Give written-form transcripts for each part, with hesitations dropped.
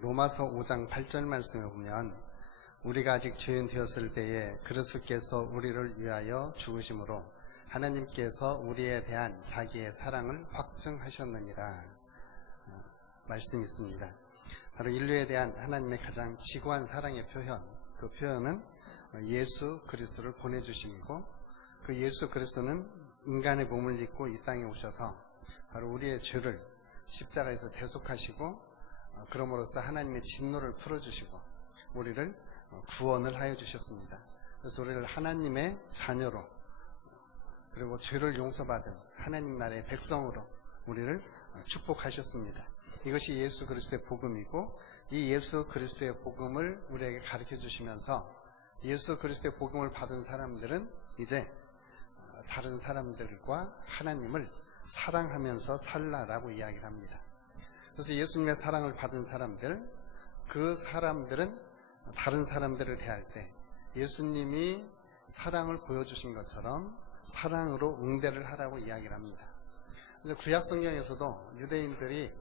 로마서 5장 8절 말씀에 보면 우리가 아직 죄인 되었을 때에 그리스도께서 우리를 위하여 죽으심으로 하나님께서 우리에 대한 자기의 사랑을 확증하셨느니라 말씀이 있습니다. 바로 인류에 대한 하나님의 가장 지고한 사랑의 표현, 그 표현은 예수 그리스도를 보내주심이고, 그 예수 그리스도는 인간의 몸을 입고 이 땅에 오셔서 바로 우리의 죄를 십자가에서 대속하시고, 그럼으로써 하나님의 진노를 풀어주시고 우리를 구원을 하여 주셨습니다. 그래서 우리를 하나님의 자녀로, 그리고 죄를 용서받은 하나님 나라의 백성으로 우리를 축복하셨습니다. 이것이 예수 그리스도의 복음이고, 이 예수 그리스도의 복음을 우리에게 가르쳐 주시면서 예수 그리스도의 복음을 받은 사람들은 이제 다른 사람들과 하나님을 사랑하면서 살라라고 이야기를 합니다. 그래서 예수님의 사랑을 받은 사람들, 그 사람들은 다른 사람들을 대할 때 예수님이 사랑을 보여주신 것처럼 사랑으로 응대를 하라고 이야기를 합니다. 그래서 구약 성경에서도 유대인들이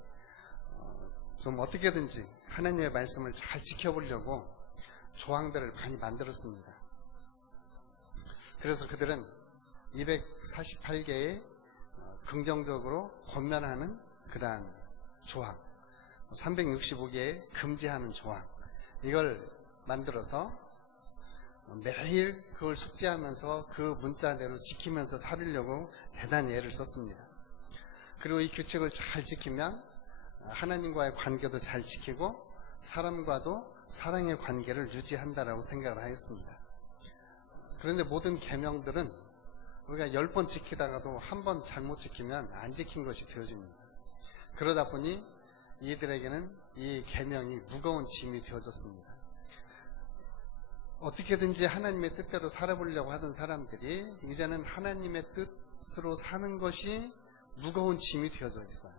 좀 어떻게든지 하나님의 말씀을 잘 지켜보려고 조항들을 많이 만들었습니다. 그래서 그들은 248개의 긍정적으로 권면하는 그러한 조항, 365개의 금지하는 조항, 이걸 만들어서 매일 그걸 숙지하면서 그 문자대로 지키면서 살으려고 대단히 애를 썼습니다. 그리고 이 규칙을 잘 지키면 하나님과의 관계도 잘 지키고 사람과도 사랑의 관계를 유지한다라고 생각을 하였습니다. 그런데 모든 계명들은 우리가 10번 지키다가도 한 번 잘못 지키면 안 지킨 것이 되어집니다. 그러다 보니 이들에게는 이 계명이 무거운 짐이 되어졌습니다. 어떻게든지 하나님의 뜻대로 살아보려고 하던 사람들이 이제는 하나님의 뜻으로 사는 것이 무거운 짐이 되어져 있어요.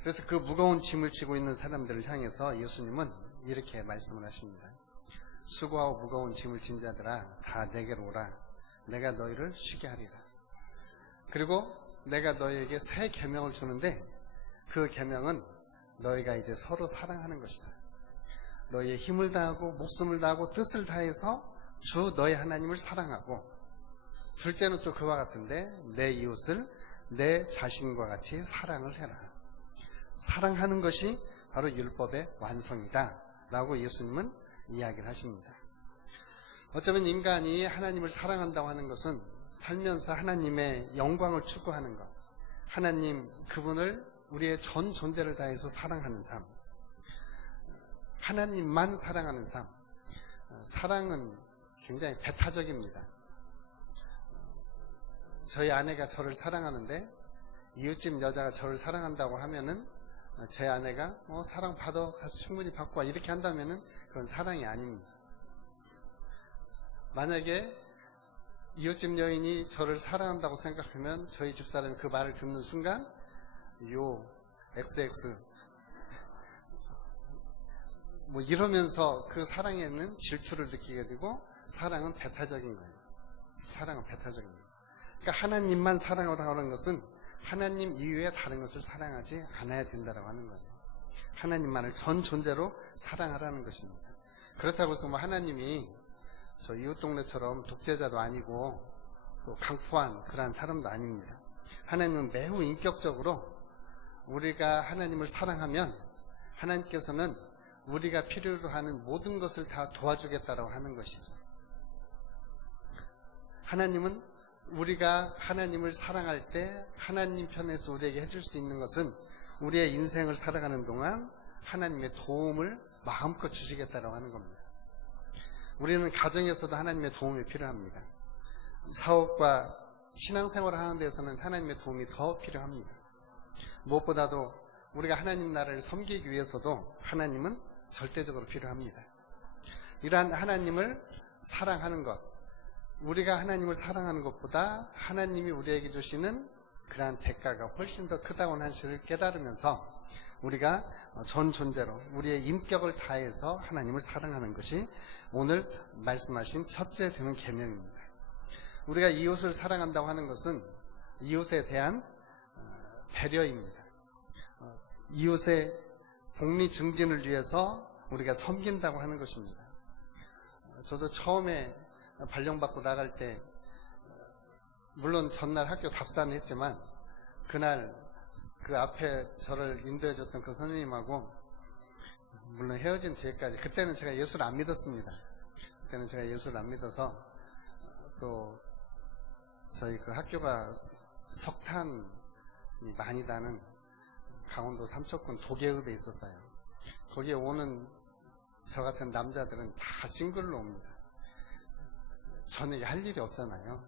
그래서 그 무거운 짐을 지고 있는 사람들을 향해서 예수님은 이렇게 말씀을 하십니다. 수고하고 무거운 짐을 진 자들아, 다 내게로 오라. 내가 너희를 쉬게 하리라. 그리고 내가 너희에게 새 계명을 주는데, 그 계명은 너희가 이제 서로 사랑하는 것이다. 너희의 힘을 다하고 목숨을 다하고 뜻을 다해서 주 너희 하나님을 사랑하고, 둘째는 또 그와 같은데 내 이웃을 내 자신과 같이 사랑을 해라. 사랑하는 것이 바로 율법의 완성이다 라고 예수님은 이야기를 하십니다. 어쩌면 인간이 하나님을 사랑한다고 하는 것은 살면서 하나님의 영광을 추구하는 것, 하나님 그분을 우리의 전 존재를 다해서 사랑하는 삶, 하나님만 사랑하는 삶, 사랑은 굉장히 배타적입니다. 저희 아내가 저를 사랑하는데 이웃집 여자가 저를 사랑한다고 하면은 제 아내가 사랑받아 가서 충분히 받고 와 이렇게 한다면은 그건 사랑이 아닙니다. 만약에 이웃집 여인이 저를 사랑한다고 생각하면 저희 집사람이 그 말을 듣는 순간 요 XX 뭐 이러면서 그 사랑에는 질투를 느끼게 되고, 사랑은 배타적인 거예요. 사랑은 배타적인 거예요. 그러니까 하나님만 사랑을 하는 것은 하나님 이외에 다른 것을 사랑하지 않아야 된다고 하는 거예요. 하나님만을 전 존재로 사랑하라는 것입니다. 그렇다고 해서 뭐 하나님이 저 이웃 동네처럼 독재자도 아니고 또 강포한 그러한 사람도 아닙니다. 하나님은 매우 인격적으로 우리가 하나님을 사랑하면 하나님께서는 우리가 필요로 하는 모든 것을 다 도와주겠다라고 하는 것이죠. 하나님은 우리가 하나님을 사랑할 때 하나님 편에서 우리에게 해줄 수 있는 것은 우리의 인생을 살아가는 동안 하나님의 도움을 마음껏 주시겠다라고 하는 겁니다. 우리는 가정에서도 하나님의 도움이 필요합니다. 사업과 신앙생활을 하는 데서는 하나님의 도움이 더 필요합니다. 무엇보다도 우리가 하나님 나라를 섬기기 위해서도 하나님은 절대적으로 필요합니다. 이러한 하나님을 사랑하는 것, 우리가 하나님을 사랑하는 것보다 하나님이 우리에게 주시는 그러한 대가가 훨씬 더 크다고 하는 사실을 깨달으면서 우리가 전 존재로 우리의 인격을 다해서 하나님을 사랑하는 것이 오늘 말씀하신 첫째 되는 계명입니다. 우리가 이웃을 사랑한다고 하는 것은 이웃에 대한 배려입니다. 이웃의 복리 증진을 위해서 우리가 섬긴다고 하는 것입니다. 저도 처음에 발령받고 나갈 때 물론 전날 학교 답사는 했지만 그날 그 앞에 저를 인도해 줬던 그 선생님하고 물론 헤어진 뒤에까지 그때는 제가 예수를 안 믿었습니다. 그때는 제가 예수를 안 믿어서 또 저희 그 학교가 석탄이 많이 나는 강원도 삼척군 도계읍에 있었어요. 거기에 오는 저 같은 남자들은 다 싱글로 옵니다. 저녁에 할 일이 없잖아요.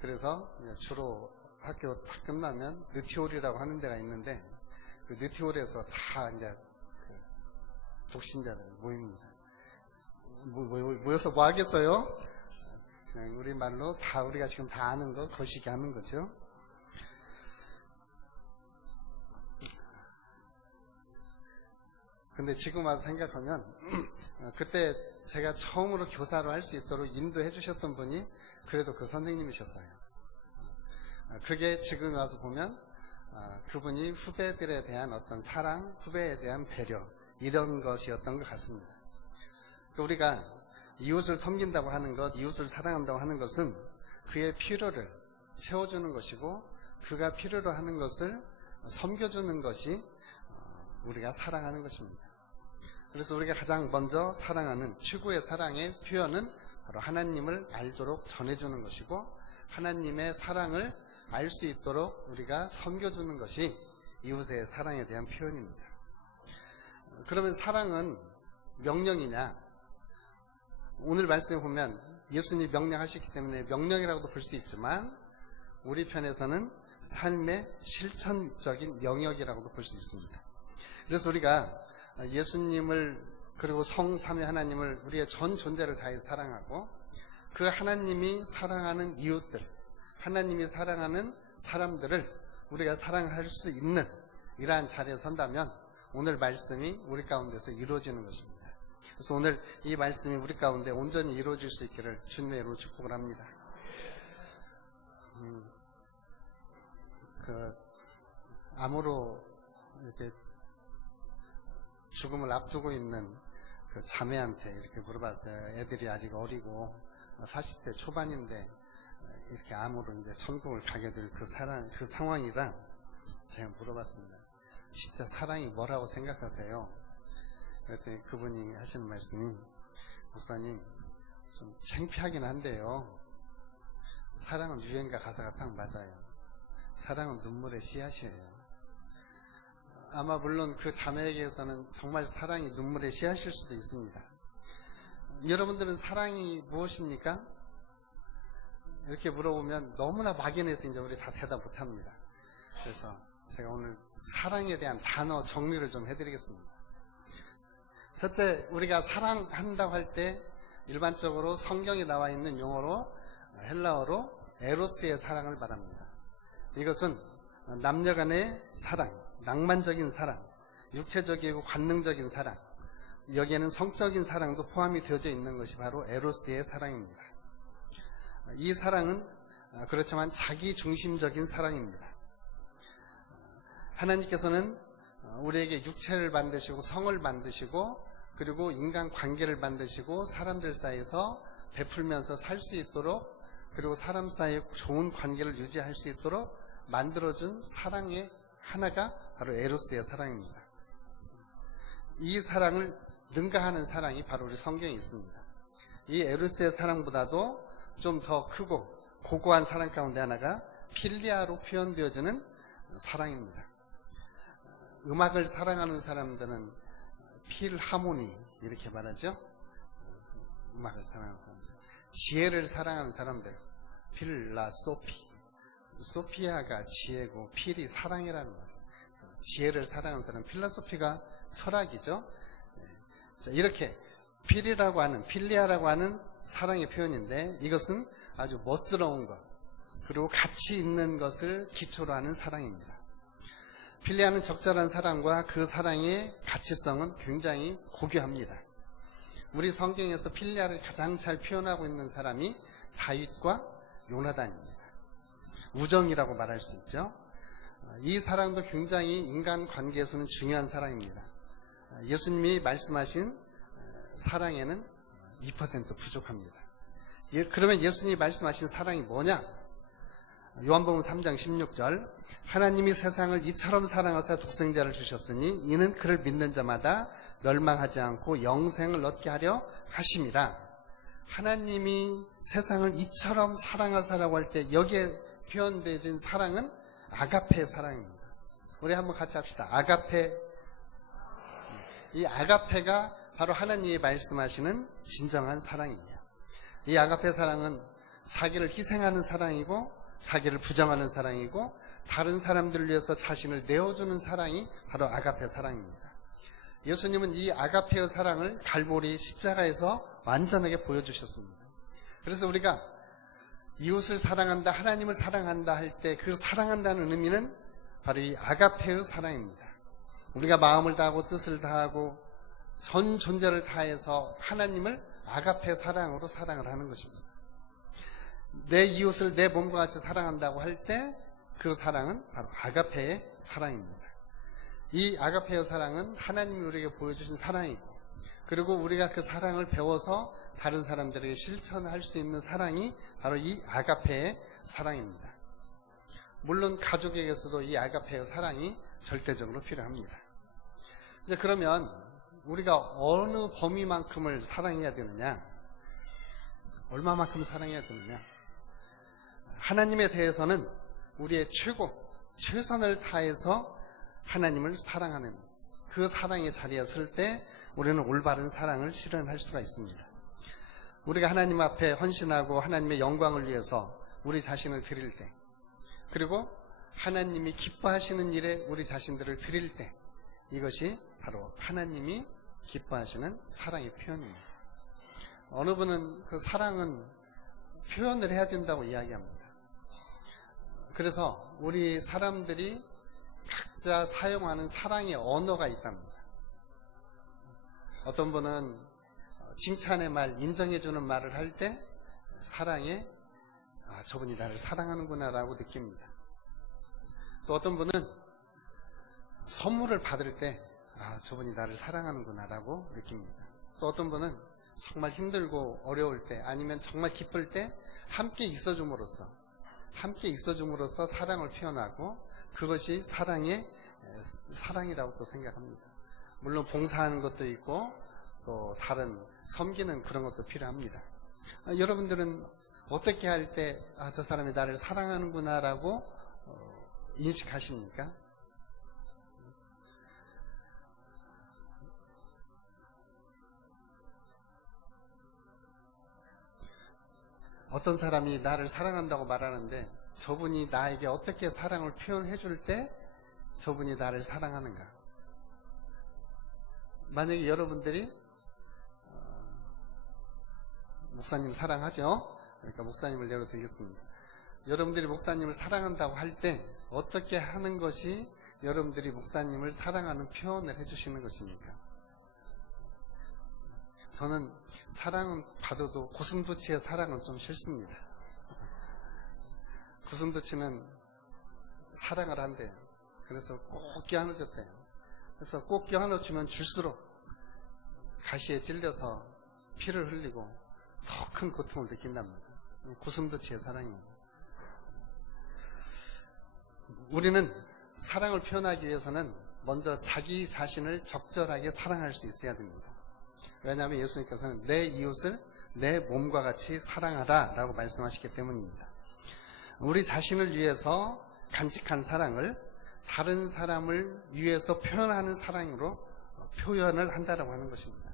그래서 주로 학교 다 끝나면 느티홀이라고 하는 데가 있는데 그 느티홀에서 다 이제 그 독신자들 모입니다. 모여서 뭐 하겠어요? 그냥 우리 말로 다 우리가 지금 다 아는 거 거시기 하는 거죠. 근데 지금 와서 생각하면 그때 제가 처음으로 교사로 할 수 있도록 인도해 주셨던 분이 그래도 그 선생님이셨어요. 그게 지금 와서 보면 그분이 후배들에 대한 어떤 사랑, 후배에 대한 배려 이런 것이었던 것 같습니다. 우리가 이웃을 섬긴다고 하는 것, 이웃을 사랑한다고 하는 것은 그의 필요를 채워주는 것이고 그가 필요로 하는 것을 섬겨주는 것이 우리가 사랑하는 것입니다. 그래서 우리가 가장 먼저 사랑하는 최고의 사랑의 표현은 바로 하나님을 알도록 전해주는 것이고 하나님의 사랑을 알 수 있도록 우리가 섬겨주는 것이 이웃의 사랑에 대한 표현입니다. 그러면 사랑은 명령이냐? 오늘 말씀에 보면 예수님이 명령하셨기 때문에 명령이라고도 볼 수 있지만 우리 편에서는 삶의 실천적인 영역이라고도 볼 수 있습니다. 그래서 우리가 예수님을 그리고 성삼위 하나님을 우리의 전 존재를 다해서 사랑하고 그 하나님이 사랑하는 이웃들, 하나님이 사랑하는 사람들을 우리가 사랑할 수 있는 이러한 자리에 선다면 오늘 말씀이 우리 가운데서 이루어지는 것입니다. 그래서 오늘 이 말씀이 우리 가운데 온전히 이루어질 수 있기를 주님의 이름으로 축복을 합니다. 암으로 이렇게 죽음을 앞두고 있는 그 자매한테 이렇게 물어봤어요. 애들이 아직 어리고 40대 초반인데 이렇게 암으로 이제 천국을 가게 될 그 상황이라 제가 물어봤습니다. 진짜 사랑이 뭐라고 생각하세요? 그랬더니 그분이 하시는 말씀이 목사님 좀 창피하긴 한데요. 사랑은 유행가 가사가 딱 맞아요. 사랑은 눈물의 씨앗이에요. 아마 물론 그 자매에게서는 정말 사랑이 눈물의 씨앗일 수도 있습니다. 여러분들은 사랑이 무엇입니까? 이렇게 물어보면 너무나 막연해서 이제 우리 다 대답 못합니다. 그래서 제가 오늘 사랑에 대한 단어 정리를 좀 해드리겠습니다. 첫째, 우리가 사랑한다고 할 때 일반적으로 성경에 나와 있는 용어로 헬라어로 에로스의 사랑을 말합니다. 이것은 남녀간의 사랑, 낭만적인 사랑, 육체적이고 관능적인 사랑, 여기에는 성적인 사랑도 포함이 되어져 있는 것이 바로 에로스의 사랑입니다. 이 사랑은 그렇지만 자기 중심적인 사랑입니다. 하나님께서는 우리에게 육체를 만드시고 성을 만드시고 그리고 인간관계를 만드시고 사람들 사이에서 베풀면서 살 수 있도록 그리고 사람 사이에 좋은 관계를 유지할 수 있도록 만들어준 사랑의 하나가 바로 에로스의 사랑입니다. 이 사랑을 능가하는 사랑이 바로 우리 성경에 있습니다. 이 에로스의 사랑보다도 좀 더 크고 고고한 사랑 가운데 하나가 필리아로 표현되어지는 사랑입니다. 음악을 사랑하는 사람들은 필하모니 이렇게 말하죠. 음악을 사랑하는 사람들. 지혜를 사랑하는 사람들 필라소피. 소피아가 지혜고 필이 사랑이라는 거예요. 지혜를 사랑하는 사람 필라소피가 철학이죠. 자, 이렇게 필이라고 하는 필리아라고 하는 사랑의 표현인데 이것은 아주 멋스러운 것 그리고 가치 있는 것을 기초로 하는 사랑입니다. 필리아는 적절한 사랑과 그 사랑의 가치성은 굉장히 고귀합니다. 우리 성경에서 필리아를 가장 잘 표현하고 있는 사람이 다윗과 요나단입니다. 우정이라고 말할 수 있죠. 이 사랑도 굉장히 인간 관계에서는 중요한 사랑입니다. 예수님이 말씀하신 사랑에는 2% 부족합니다. 그러면 예수님이 말씀하신 사랑이 뭐냐? 요한복음 3장 16절, 하나님이 세상을 이처럼 사랑하사 독생자를 주셨으니 이는 그를 믿는 자마다 멸망하지 않고 영생을 얻게 하려 하심이라. 하나님이 세상을 이처럼 사랑하사라고 할 때 여기에 표현되어진 사랑은 아가페의 사랑입니다. 우리 한번 같이 합시다. 아가페. 이 아가페가 바로 하나님이 말씀하시는 진정한 사랑이에요. 이 아가페 사랑은 자기를 희생하는 사랑이고 자기를 부정하는 사랑이고 다른 사람들을 위해서 자신을 내어주는 사랑이 바로 아가페 사랑입니다. 예수님은 이 아가페의 사랑을 갈보리 십자가에서 완전하게 보여주셨습니다. 그래서 우리가 이웃을 사랑한다, 하나님을 사랑한다 할 때 그 사랑한다는 의미는 바로 이 아가페의 사랑입니다. 우리가 마음을 다하고 뜻을 다하고 전 존재를 다해서 하나님을 아가페 사랑으로 사랑을 하는 것입니다. 내 이웃을 내 몸과 같이 사랑한다고 할 때 그 사랑은 바로 아가페의 사랑입니다. 이 아가페의 사랑은 하나님이 우리에게 보여주신 사랑이고, 그리고 우리가 그 사랑을 배워서 다른 사람들에게 실천할 수 있는 사랑이 바로 이 아가페의 사랑입니다. 물론 가족에게서도 이 아가페의 사랑이 절대적으로 필요합니다. 이제 그러면 우리가 어느 범위만큼을 사랑해야 되느냐? 얼마만큼 사랑해야 되느냐? 하나님에 대해서는 우리의 최선을 다해서 하나님을 사랑하는 그 사랑의 자리에 설 때 우리는 올바른 사랑을 실현할 수가 있습니다. 우리가 하나님 앞에 헌신하고 하나님의 영광을 위해서 우리 자신을 드릴 때, 그리고 하나님이 기뻐하시는 일에 우리 자신들을 드릴 때, 이것이 바로 하나님이 기뻐하시는 사랑의 표현입니다. 어느 분은 그 사랑은 표현을 해야 된다고 이야기합니다. 그래서 우리 사람들이 각자 사용하는 사랑의 언어가 있답니다. 어떤 분은 칭찬의 말, 인정해주는 말을 할 때 사랑에 저분이 나를 사랑하는구나 라고 느낍니다. 또 어떤 분은 선물을 받을 때 저분이 나를 사랑하는구나 라고 느낍니다. 또 어떤 분은 정말 힘들고 어려울 때, 아니면 정말 기쁠 때 함께 있어줌으로써 사랑을 표현하고, 그것이 사랑이라고 또 생각합니다. 물론 봉사하는 것도 있고 또 다른 섬기는 그런 것도 필요합니다. 여러분들은 어떻게 할 때 저 사람이 나를 사랑하는구나 라고 인식하십니까? 어떤 사람이 나를 사랑한다고 말하는데 저분이 나에게 어떻게 사랑을 표현해 줄 때 저분이 나를 사랑하는가? 만약에 여러분들이 목사님 사랑하죠? 그러니까 목사님을 예로 들겠습니다. 여러분들이 목사님을 사랑한다고 할 때 어떻게 하는 것이 여러분들이 목사님을 사랑하는 표현을 해주시는 것입니까? 저는 사랑은 받아도 고슴도치의 사랑은 좀 싫습니다. 고슴도치는 사랑을 한대요. 그래서 꼭 껴안아줬대요. 그래서 꼭 껴안아주면 줄수록 가시에 찔려서 피를 흘리고 더 큰 고통을 느낀답니다. 고슴도치의 사랑입니다. 우리는 사랑을 표현하기 위해서는 먼저 자기 자신을 적절하게 사랑할 수 있어야 됩니다. 왜냐하면 예수님께서는 내 이웃을 내 몸과 같이 사랑하라 라고 말씀하시기 때문입니다. 우리 자신을 위해서 간직한 사랑을 다른 사람을 위해서 표현하는 사랑으로 표현을 한다라고 하는 것입니다.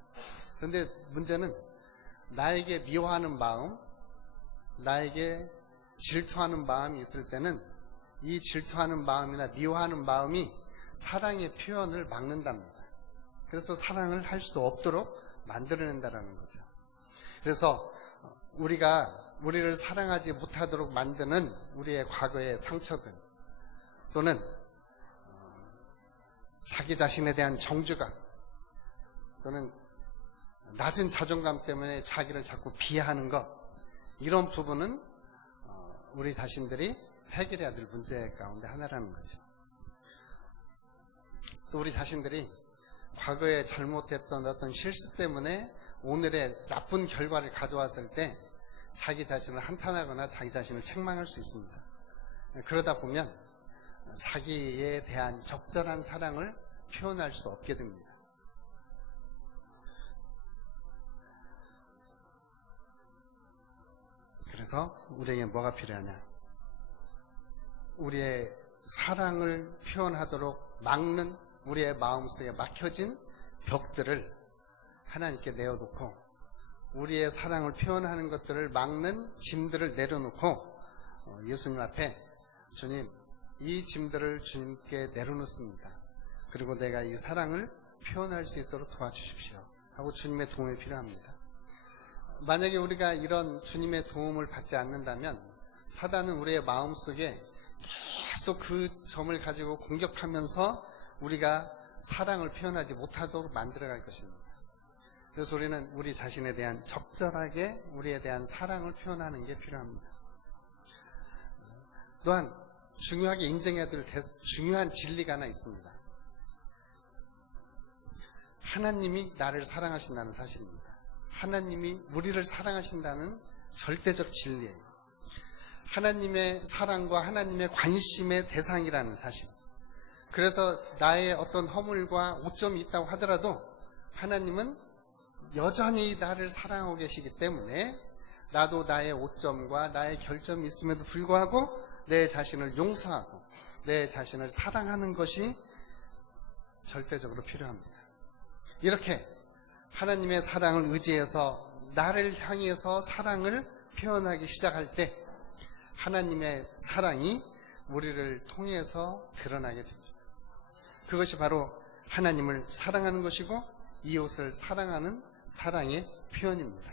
그런데 문제는 나에게 미워하는 마음, 나에게 질투하는 마음이 있을 때는 이 질투하는 마음이나 미워하는 마음이 사랑의 표현을 막는답니다. 그래서 사랑을 할 수 없도록 만들어낸다는 거죠. 그래서 우리를 사랑하지 못하도록 만드는 우리의 과거의 상처들, 또는 자기 자신에 대한 정죄감, 또는 낮은 자존감 때문에 자기를 자꾸 비하하는 것, 이런 부분은 우리 자신들이 해결해야 될 문제 가운데 하나라는 거죠. 또 우리 자신들이 과거에 잘못했던 어떤 실수 때문에 오늘의 나쁜 결과를 가져왔을 때 자기 자신을 한탄하거나 자기 자신을 책망할 수 있습니다. 그러다 보면 자기에 대한 적절한 사랑을 표현할 수 없게 됩니다. 그래서 우리에게 뭐가 필요하냐? 우리의 사랑을 표현하도록 막는 우리의 마음속에 막혀진 벽들을 하나님께 내어놓고 우리의 사랑을 표현하는 것들을 막는 짐들을 내려놓고 예수님 앞에 주님, 이 짐들을 주님께 내려놓습니다. 그리고 내가 이 사랑을 표현할 수 있도록 도와주십시오 하고 주님의 도움이 필요합니다. 만약에 우리가 이런 주님의 도움을 받지 않는다면 사단은 우리의 마음속에 계속 그 점을 가지고 공격하면서 우리가 사랑을 표현하지 못하도록 만들어갈 것입니다. 그래서 우리는 우리 자신에 대한 적절하게 우리에 대한 사랑을 표현하는 게 필요합니다. 또한 중요하게 인정해야 될 중요한 진리가 하나 있습니다. 하나님이 나를 사랑하신다는 사실입니다. 하나님이 우리를 사랑하신다는 절대적 진리예요. 하나님의 사랑과 하나님의 관심의 대상이라는 사실. 그래서 나의 어떤 허물과 오점이 있다고 하더라도 하나님은 여전히 나를 사랑하고 계시기 때문에 나도 나의 오점과 나의 결점이 있음에도 불구하고 내 자신을 용서하고 내 자신을 사랑하는 것이 절대적으로 필요합니다. 이렇게 하나님의 사랑을 의지해서 나를 향해서 사랑을 표현하기 시작할 때 하나님의 사랑이 우리를 통해서 드러나게 됩니다. 그것이 바로 하나님을 사랑하는 것이고 이웃을 사랑하는 사랑의 표현입니다.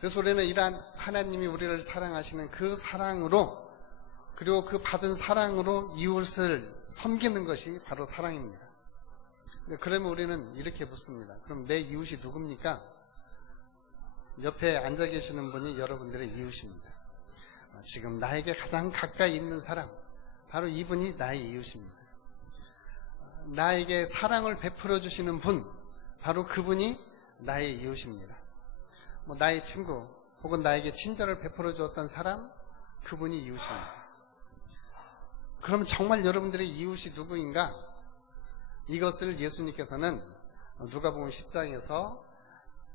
그래서 우리는 이러한 하나님이 우리를 사랑하시는 그 사랑으로 그리고 그 받은 사랑으로 이웃을 섬기는 것이 바로 사랑입니다. 그러면 우리는 이렇게 묻습니다. 그럼 내 이웃이 누굽니까? 옆에 앉아 계시는 분이 여러분들의 이웃입니다. 지금 나에게 가장 가까이 있는 사람, 바로 이분이 나의 이웃입니다. 나에게 사랑을 베풀어 주시는 분, 바로 그분이 나의 이웃입니다. 나의 친구 혹은 나에게 친절을 베풀어 주었던 사람, 그분이 이웃입니다. 그럼 정말 여러분들의 이웃이 누구인가? 이것을 예수님께서는 누가복음 10장에서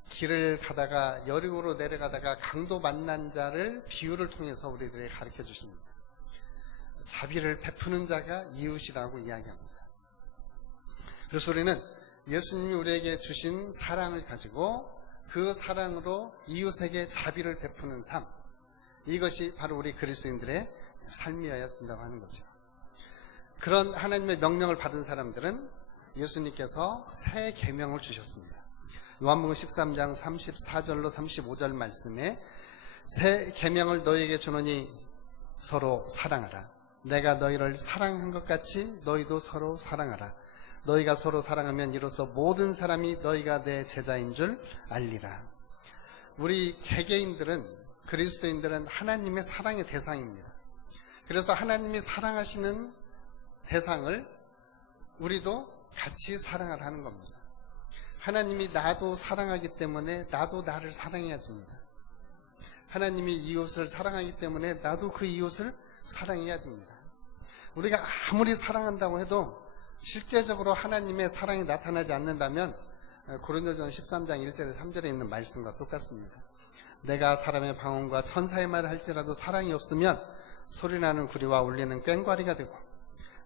길을 가다가 여리고로 내려가다가 강도 만난 자를 비유를 통해서 우리들에게 가르쳐 주십니다. 자비를 베푸는 자가 이웃이라고 이야기합니다. 그래서 우리는 예수님이 우리에게 주신 사랑을 가지고 그 사랑으로 이웃에게 자비를 베푸는 삶, 이것이 바로 우리 그리스도인들의 삶이어야 된다고 하는 거죠. 그런 하나님의 명령을 받은 사람들은 예수님께서 새 계명을 주셨습니다. 요한복음 13장 34절로 35절 말씀에 새 계명을 너희에게 주노니 서로 사랑하라. 내가 너희를 사랑한 것 같이 너희도 서로 사랑하라. 너희가 서로 사랑하면 이로써 모든 사람이 너희가 내 제자인 줄 알리라. 우리 개개인들은, 그리스도인들은 하나님의 사랑의 대상입니다. 그래서 하나님이 사랑하시는 대상을 우리도 같이 사랑을 하는 겁니다. 하나님이 나도 사랑하기 때문에 나도 나를 사랑해야 됩니다. 하나님이 이웃을 사랑하기 때문에 나도 그 이웃을 사랑해야 됩니다. 우리가 아무리 사랑한다고 해도 실제적으로 하나님의 사랑이 나타나지 않는다면 고린도전 13장 1절에 3절에 있는 말씀과 똑같습니다. 내가 사람의 방언과 천사의 말을 할지라도 사랑이 없으면 소리나는 구리와 울리는 꽹과리가 되고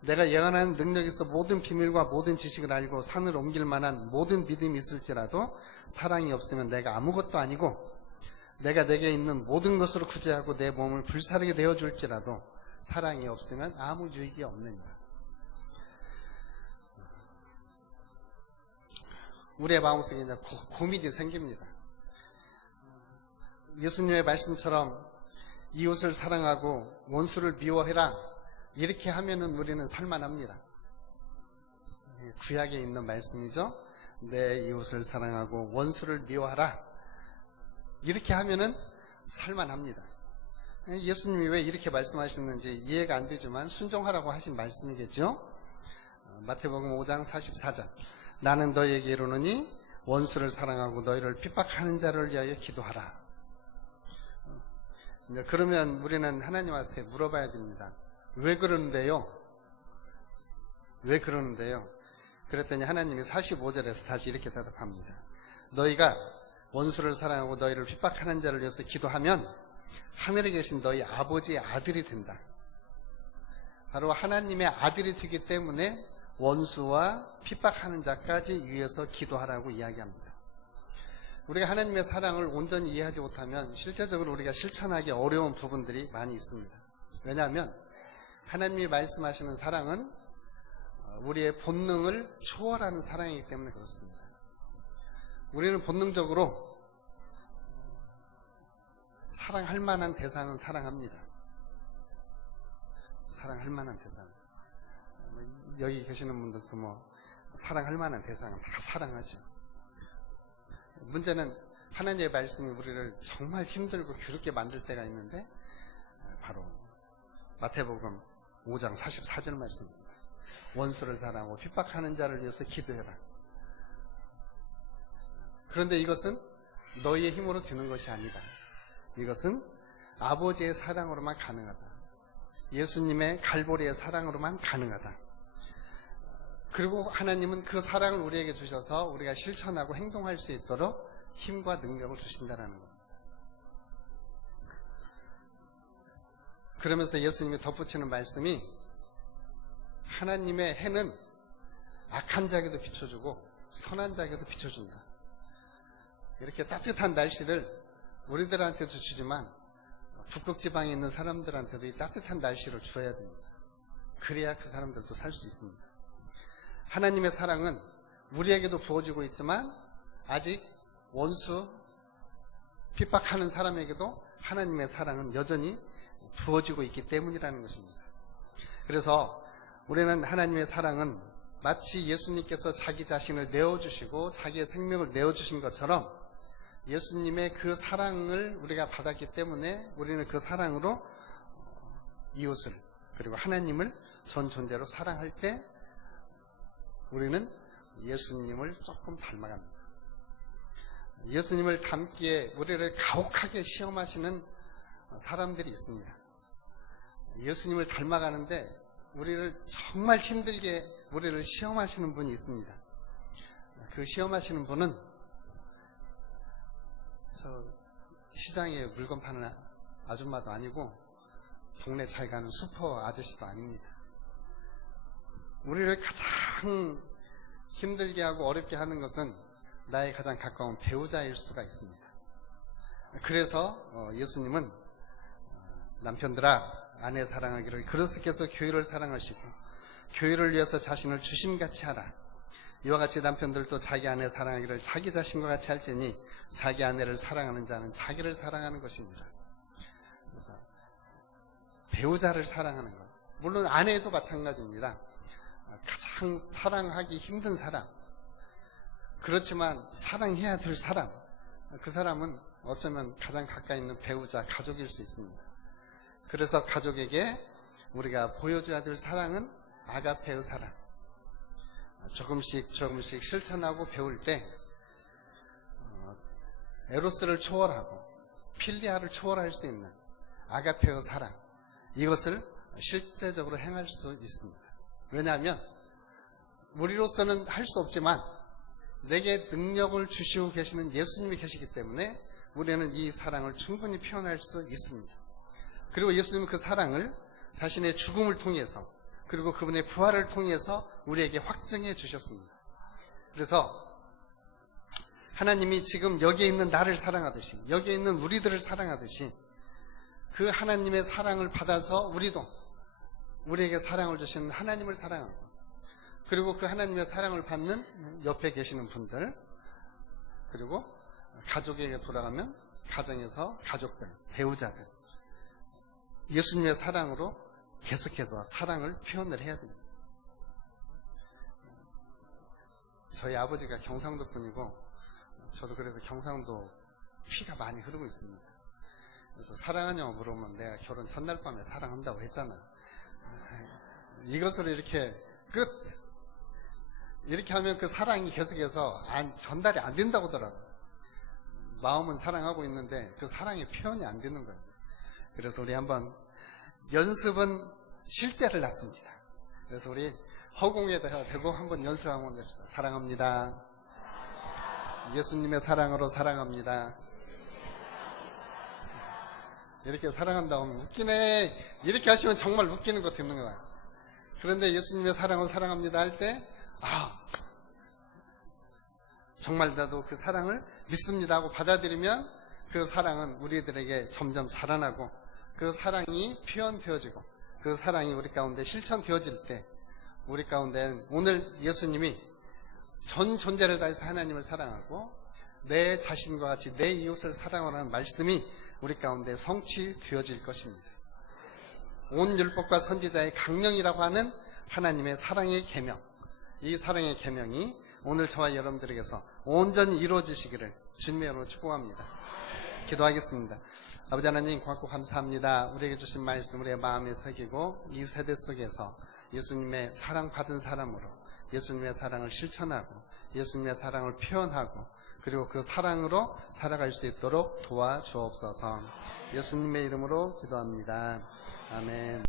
내가 예언하는 능력이 있어 모든 비밀과 모든 지식을 알고 산을 옮길 만한 모든 믿음이 있을지라도 사랑이 없으면 내가 아무것도 아니고 내가 내게 있는 모든 것으로 구제하고 내 몸을 불사르게 되어줄지라도 사랑이 없으면 아무 유익이 없느니라. 우리의 마음속에 이제 고민이 생깁니다. 예수님의 말씀처럼 이웃을 사랑하고 원수를 미워해라, 이렇게 하면은 우리는 살만합니다. 구약에 있는 말씀이죠. 내 이웃을 사랑하고 원수를 미워하라, 이렇게 하면은 살만합니다. 예수님이 왜 이렇게 말씀하셨는지 이해가 안 되지만 순종하라고 하신 말씀이겠죠. 마태복음 5장 44절 나는 너희에게 이르노니 원수를 사랑하고 너희를 핍박하는 자를 위하여 기도하라. 그러면 우리는 하나님한테 물어봐야 됩니다. 왜 그러는데요? 왜 그러는데요? 그랬더니 하나님이 45절에서 다시 이렇게 대답합니다. 너희가 원수를 사랑하고 너희를 핍박하는 자를 위해서 기도하면 하늘에 계신 너희 아버지의 아들이 된다. 바로 하나님의 아들이 되기 때문에 원수와 핍박하는 자까지 위해서 기도하라고 이야기합니다. 우리가 하나님의 사랑을 온전히 이해하지 못하면 실제적으로 우리가 실천하기 어려운 부분들이 많이 있습니다. 왜냐하면 하나님이 말씀하시는 사랑은 우리의 본능을 초월하는 사랑이기 때문에 그렇습니다. 우리는 본능적으로 사랑할 만한 대상은 사랑합니다. 사랑할 만한 대상. 여기 계시는 분들도 사랑할 만한 대상은 다 사랑하죠. 문제는 하나님의 말씀이 우리를 정말 힘들고 괴롭게 만들 때가 있는데 바로 마태복음 5장 44절 말씀입니다. 원수를 사랑하고 핍박하는 자를 위해서 기도해라. 그런데 이것은 너희의 힘으로 되는 것이 아니다. 이것은 아버지의 사랑으로만 가능하다. 예수님의 갈보리의 사랑으로만 가능하다. 그리고 하나님은 그 사랑을 우리에게 주셔서 우리가 실천하고 행동할 수 있도록 힘과 능력을 주신다는 겁니다. 그러면서 예수님이 덧붙이는 말씀이 하나님의 해는 악한 자에게도 비춰주고 선한 자에게도 비춰준다. 이렇게 따뜻한 날씨를 우리들한테도 주지만 북극지방에 있는 사람들한테도 이 따뜻한 날씨를 주어야 됩니다. 그래야 그 사람들도 살 수 있습니다. 하나님의 사랑은 우리에게도 부어지고 있지만 아직 원수, 핍박하는 사람에게도 하나님의 사랑은 여전히 부어지고 있기 때문이라는 것입니다. 그래서 우리는 하나님의 사랑은 마치 예수님께서 자기 자신을 내어주시고 자기의 생명을 내어주신 것처럼 예수님의 그 사랑을 우리가 받았기 때문에 우리는 그 사랑으로 이웃을 그리고 하나님을 전 존재로 사랑할 때 우리는 예수님을 조금 닮아갑니다. 예수님을 닮기에 우리를 가혹하게 시험하시는 사람들이 있습니다. 예수님을 닮아가는데 우리를 정말 힘들게 우리를 시험하시는 분이 있습니다. 그 시험하시는 분은 저 시장에 물건 파는 아줌마도 아니고 동네 잘 가는 슈퍼 아저씨도 아닙니다. 우리를 가장 힘들게 하고 어렵게 하는 것은 나의 가장 가까운 배우자일 수가 있습니다. 그래서 예수님은 남편들아 아내 사랑하기를 그리스도께서 교회를 사랑하시고 교회를 위해서 자신을 주심같이 하라. 이와 같이 남편들도 자기 아내 사랑하기를 자기 자신과 같이 할지니 자기 아내를 사랑하는 자는 자기를 사랑하는 것입니다. 그래서 배우자를 사랑하는 것, 물론 아내도 마찬가지입니다. 가장 사랑하기 힘든 사람, 그렇지만 사랑해야 될 사람, 그 사람은 어쩌면 가장 가까이 있는 배우자, 가족일 수 있습니다. 그래서 가족에게 우리가 보여줘야 될 사랑은 아가페의 사랑. 조금씩 실천하고 배울 때 에로스를 초월하고 필리아를 초월할 수 있는 아가페의 사랑, 이것을 실제적으로 행할 수 있습니다. 왜냐하면 우리로서는 할 수 없지만 내게 능력을 주시고 계시는 예수님이 계시기 때문에 우리는 이 사랑을 충분히 표현할 수 있습니다. 그리고 예수님은 그 사랑을 자신의 죽음을 통해서 그리고 그분의 부활을 통해서 우리에게 확증해 주셨습니다. 그래서 하나님이 지금 여기에 있는 나를 사랑하듯이 여기에 있는 우리들을 사랑하듯이 그 하나님의 사랑을 받아서 우리도 우리에게 사랑을 주시는 하나님을 사랑하고 그리고 그 하나님의 사랑을 받는 옆에 계시는 분들 그리고 가족에게 돌아가면 가정에서 가족들, 배우자들 예수님의 사랑으로 계속해서 사랑을 표현을 해야 됩니다. 저희 아버지가 경상도 분이고 저도 그래서 경상도 피가 많이 흐르고 있습니다. 그래서 사랑하냐고 물어보면 내가 결혼 첫날 밤에 사랑한다고 했잖아. 이것으로 이렇게 끝 이렇게 하면 그 사랑이 계속해서 전달이 안 된다고 하더라고요. 마음은 사랑하고 있는데 그 사랑의 표현이 안 되는 거예요. 그래서 우리 한번 연습은 실제를 낳습니다. 그래서 우리 허공에다 대고 한번 연습 한번 해봅시다. 사랑합니다. 예수님의 사랑으로 사랑합니다. 이렇게 사랑한다 하면 웃기네. 이렇게 하시면 정말 웃기는 것 듣는 거야. 그런데 예수님의 사랑으로 사랑합니다 할 때 정말 나도 그 사랑을 믿습니다 하고 받아들이면 그 사랑은 우리들에게 점점 자라나고 그 사랑이 표현되어지고 그 사랑이 우리 가운데 실천되어질 때 우리 가운데 오늘 예수님이 전 존재를 다해서 하나님을 사랑하고 내 자신과 같이 내 이웃을 사랑하라는 말씀이 우리 가운데 성취되어질 것입니다. 온 율법과 선지자의 강령이라고 하는 하나님의 사랑의 계명, 이 사랑의 계명이 오늘 저와 여러분들에게서 온전히 이루어지시기를 주님의 이름으로 축복합니다. 기도하겠습니다. 아버지 하나님 고맙고 감사합니다. 우리에게 주신 말씀 우리의 마음에 새기고 이 세대 속에서 예수님의 사랑받은 사람으로 예수님의 사랑을 실천하고 예수님의 사랑을 표현하고 그리고 그 사랑으로 살아갈 수 있도록 도와주옵소서. 예수님의 이름으로 기도합니다. 아멘.